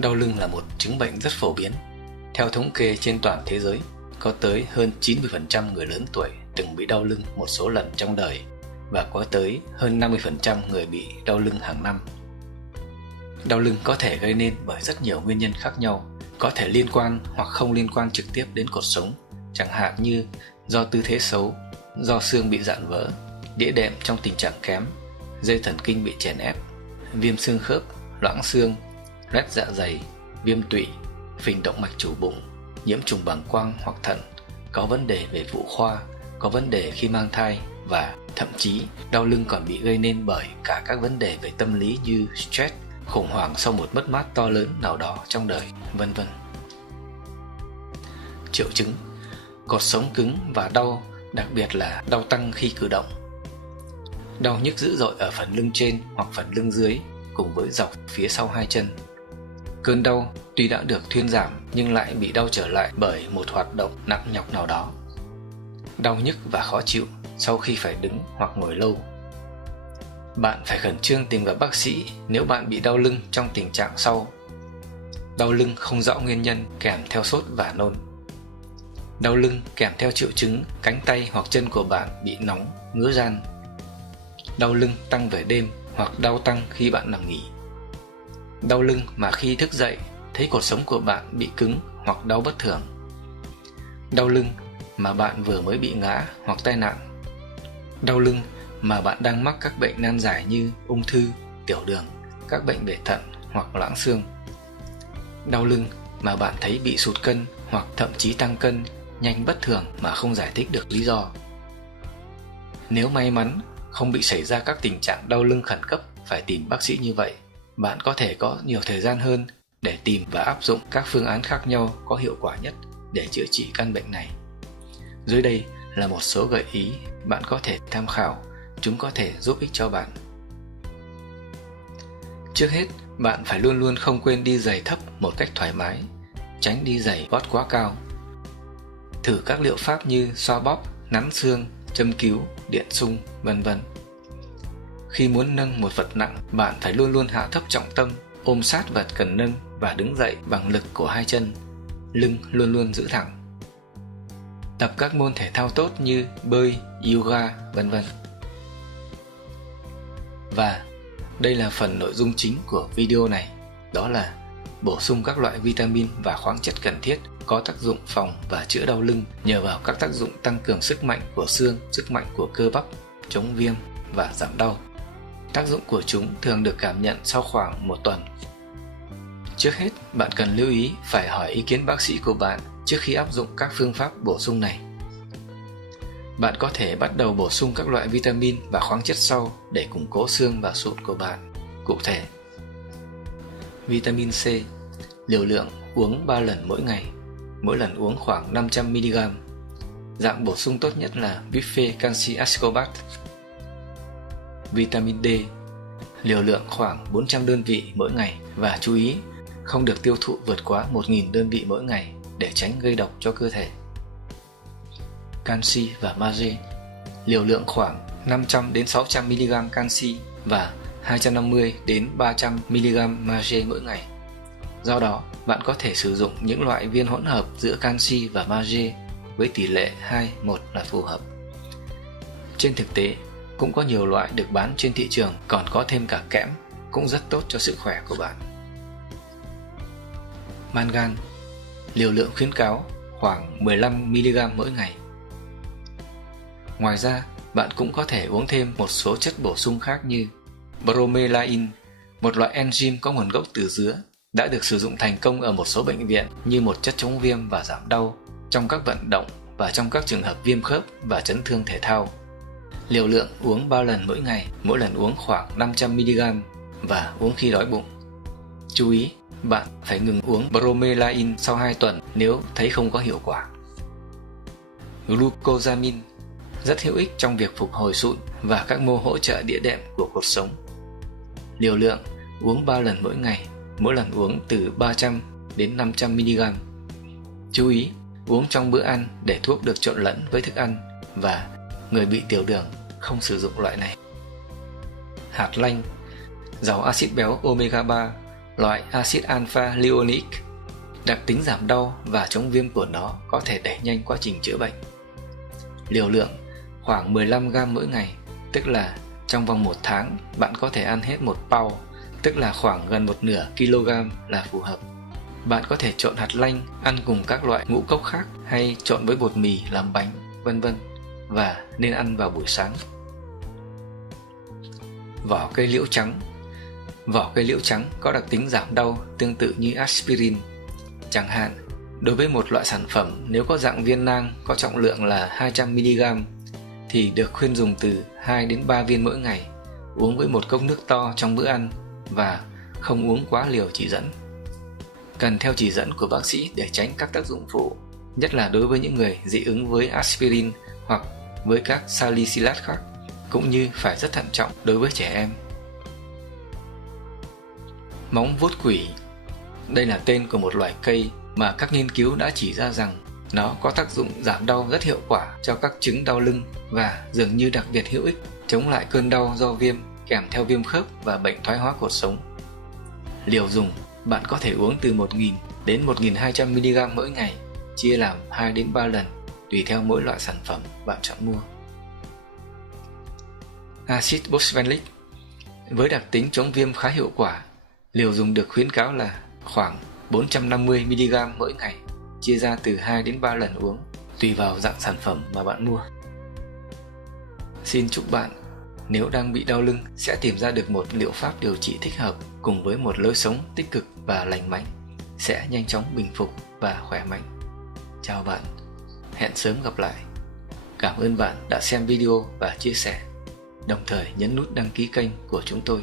Đau lưng là một chứng bệnh rất phổ biến. Theo thống kê trên toàn thế giới, có tới hơn 90% người lớn tuổi từng bị đau lưng một số lần trong đời và có tới hơn 50% người bị đau lưng hàng năm. Đau lưng có thể gây nên bởi rất nhiều nguyên nhân khác nhau, có thể liên quan hoặc không liên quan trực tiếp đến cột sống, chẳng hạn như do tư thế xấu, do xương bị rạn vỡ, đĩa đệm trong tình trạng kém, dây thần kinh bị chèn ép, viêm xương khớp, loãng xương, loét dạ dày, viêm tụy, phình động mạch chủ bụng, nhiễm trùng bàng quang hoặc thận, có vấn đề về phụ khoa, có vấn đề khi mang thai và thậm chí đau lưng còn bị gây nên bởi cả các vấn đề về tâm lý như stress, khủng hoảng sau một mất mát to lớn nào đó trong đời, vân vân. Triệu chứng: cột sống cứng và đau, đặc biệt là đau tăng khi cử động. Đau nhức dữ dội ở phần lưng trên hoặc phần lưng dưới cùng với dọc phía sau hai chân. Cơn đau tuy đã được thuyên giảm nhưng lại bị đau trở lại bởi một hoạt động nặng nhọc nào đó. Đau nhức và khó chịu sau khi phải đứng hoặc ngồi lâu. Bạn phải khẩn trương tìm gặp bác sĩ nếu bạn bị đau lưng trong tình trạng sau: đau lưng không rõ nguyên nhân kèm theo sốt và nôn. Đau lưng kèm theo triệu chứng cánh tay hoặc chân của bạn bị nóng, ngứa ran. Đau lưng tăng về đêm hoặc đau tăng khi bạn nằm nghỉ. Đau lưng mà khi thức dậy thấy cột sống của bạn bị cứng hoặc đau bất thường. Đau lưng mà bạn vừa mới bị ngã hoặc tai nạn. Đau lưng mà bạn đang mắc các bệnh nan giải như ung thư, tiểu đường, các bệnh về thận hoặc loãng xương. Đau lưng mà bạn thấy bị sụt cân hoặc thậm chí tăng cân nhanh bất thường mà không giải thích được lý do. Nếu may mắn không bị xảy ra các tình trạng đau lưng khẩn cấp phải tìm bác sĩ như vậy, bạn có thể có nhiều thời gian hơn để tìm và áp dụng các phương án khác nhau có hiệu quả nhất để chữa trị căn bệnh này. Dưới đây là một số gợi ý bạn có thể tham khảo, chúng có thể giúp ích cho bạn. Trước hết, bạn phải luôn luôn không quên đi giày thấp một cách thoải mái, tránh đi giày gót quá cao. Thử các liệu pháp như xoa bóp, nắn xương, châm cứu, điện xung, vân vân. Khi muốn nâng một vật nặng, bạn phải luôn luôn hạ thấp trọng tâm, ôm sát vật cần nâng và đứng dậy bằng lực của hai chân. Lưng luôn luôn giữ thẳng. Tập các môn thể thao tốt như bơi, yoga, vân vân. Và đây là phần nội dung chính của video này, đó là bổ sung các loại vitamin và khoáng chất cần thiết có tác dụng phòng và chữa đau lưng nhờ vào các tác dụng tăng cường sức mạnh của xương, sức mạnh của cơ bắp, chống viêm và giảm đau. Tác dụng của chúng thường được cảm nhận sau khoảng 1 tuần. Trước hết, bạn cần lưu ý phải hỏi ý kiến bác sĩ của bạn trước khi áp dụng các phương pháp bổ sung này. Bạn có thể bắt đầu bổ sung các loại vitamin và khoáng chất sau để củng cố xương và sụn của bạn. Cụ thể: vitamin C, liều lượng uống 3 lần mỗi ngày, mỗi lần uống khoảng 500mg. Dạng bổ sung tốt nhất là Bife Canxi Ascorbat. Vitamin D, liều lượng khoảng 400 đơn vị mỗi ngày và chú ý không được tiêu thụ vượt quá 1.000 đơn vị mỗi ngày để tránh gây độc cho cơ thể. Canxi và magie, liều lượng khoảng 500 đến 600mg canxi và 250 đến 300mg magie mỗi ngày. Do đó, bạn có thể sử dụng những loại viên hỗn hợp giữa canxi và magie với tỷ lệ 2:1 là phù hợp. Trên thực tế, cũng có nhiều loại được bán trên thị trường còn có thêm cả kẽm, cũng rất tốt cho sức khỏe của bạn. Mangan, liều lượng khuyến cáo khoảng 15mg mỗi ngày. Ngoài ra, bạn cũng có thể uống thêm một số chất bổ sung khác như bromelain, một loại enzyme có nguồn gốc từ dứa, đã được sử dụng thành công ở một số bệnh viện như một chất chống viêm và giảm đau, trong các vận động và trong các trường hợp viêm khớp và chấn thương thể thao. Liều lượng uống 3 lần mỗi ngày, mỗi lần uống khoảng 500mg và uống khi đói bụng. Chú ý, bạn phải ngừng uống bromelain sau 2 tuần nếu thấy không có hiệu quả. Glucosamine, rất hữu ích trong việc phục hồi sụn và các mô hỗ trợ đĩa đệm của cột sống. Liều lượng uống 3 lần mỗi ngày, mỗi lần uống từ 300 đến 500mg. Chú ý, uống trong bữa ăn để thuốc được trộn lẫn với thức ăn và người bị tiểu đường không sử dụng loại này. Hạt lanh, giàu axit béo omega 3, Loại axit alpha-lionic, đặc tính giảm đau và chống viêm của nó có thể đẩy nhanh quá trình chữa bệnh. Liều lượng khoảng 15g mỗi ngày, tức là trong vòng 1 tháng bạn có thể ăn hết 1 pound, tức là khoảng gần 1/2 kg là phù hợp. Bạn có thể trộn hạt lanh ăn cùng các loại ngũ cốc khác hay trộn với bột mì làm bánh, vân vân, và nên ăn vào buổi sáng. Vỏ cây liễu trắng. Vỏ cây liễu trắng có đặc tính giảm đau tương tự như aspirin. Chẳng hạn, đối với một loại sản phẩm nếu có dạng viên nang có trọng lượng là 200mg thì được khuyên dùng từ 2 đến 3 viên mỗi ngày, uống với 1 cốc nước to trong bữa ăn và không uống quá liều chỉ dẫn. Cần theo chỉ dẫn của bác sĩ để tránh các tác dụng phụ, nhất là đối với những người dị ứng với aspirin hoặc với các salicylat khác, cũng như phải rất thận trọng đối với trẻ em. Móng vuốt quỷ. Đây là tên của một loại cây mà các nghiên cứu đã chỉ ra rằng nó có tác dụng giảm đau rất hiệu quả cho các chứng đau lưng và dường như đặc biệt hữu ích chống lại cơn đau do viêm kèm theo viêm khớp và bệnh thoái hóa cột sống. Liều dùng, bạn có thể uống từ 1.000 đến 1.200mg mỗi ngày, chia làm 2 đến 3 lần tùy theo mỗi loại sản phẩm bạn chọn mua. Axit boswellic với đặc tính chống viêm khá hiệu quả, liều dùng được khuyến cáo là khoảng 450mg mỗi ngày, chia ra từ 2 đến 3 lần uống, tùy vào dạng sản phẩm mà bạn mua. Xin chúc bạn, nếu đang bị đau lưng, sẽ tìm ra được một liệu pháp điều trị thích hợp cùng với một lối sống tích cực và lành mạnh, sẽ nhanh chóng bình phục và khỏe mạnh. Chào bạn, hẹn sớm gặp lại. Cảm ơn bạn đã xem video và chia sẻ, đồng thời nhấn nút đăng ký kênh của chúng tôi.